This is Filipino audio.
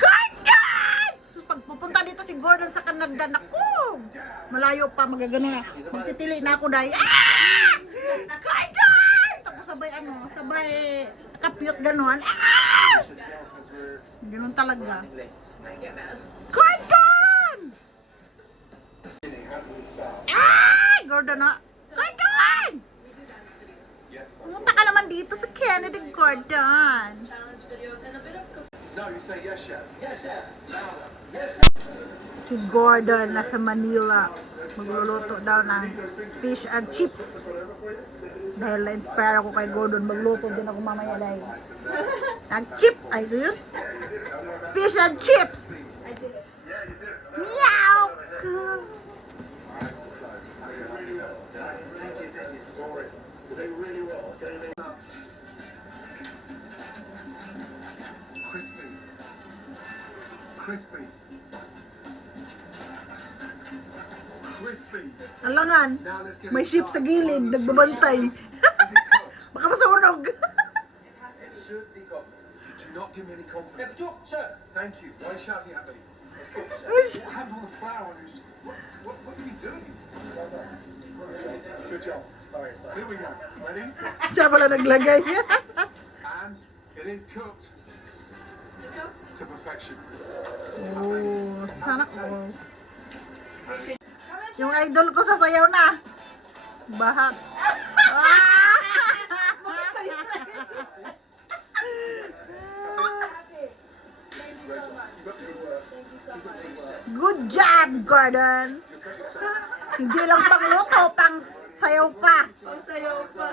Gordon! Sus, pag pupunta dito si Gordon sa Canada, naku! Malayo pa, magagano na. Magsitili na ako dahil. Ah! Gordon! Tapos sabay kapiyot ganon. Ah! Ganon talaga. Gordon! Ah! Gordon na. Gordon! Pumunta ka naman dito sa Canada, Gordon. Si Gordon nasa Manila. Magluluto daw ng fish and chips. Dahil na-inspire ako kay Gordon, magluto din ako mamaya dahil. Nag-chip, ay ito yun? Fish and chips! Meow! Crispy. Crispy. Alangan, may ship sa gilid, nagbabantay. Baka masunog. It should be got. Do not give me any compliments. Thank you. Why are you shouting at me? What happened to all the flour on your... What are you doing? Good job. Sorry. Here we go. Ready? Siya pala naglagay. And it is cooked to perfection. Oh, sana all. Yung idol ko sasayaw na. Bahak. Good job, Gordon. Hindi lang pang luto, pang sayaw pa. Ang sayaw pa.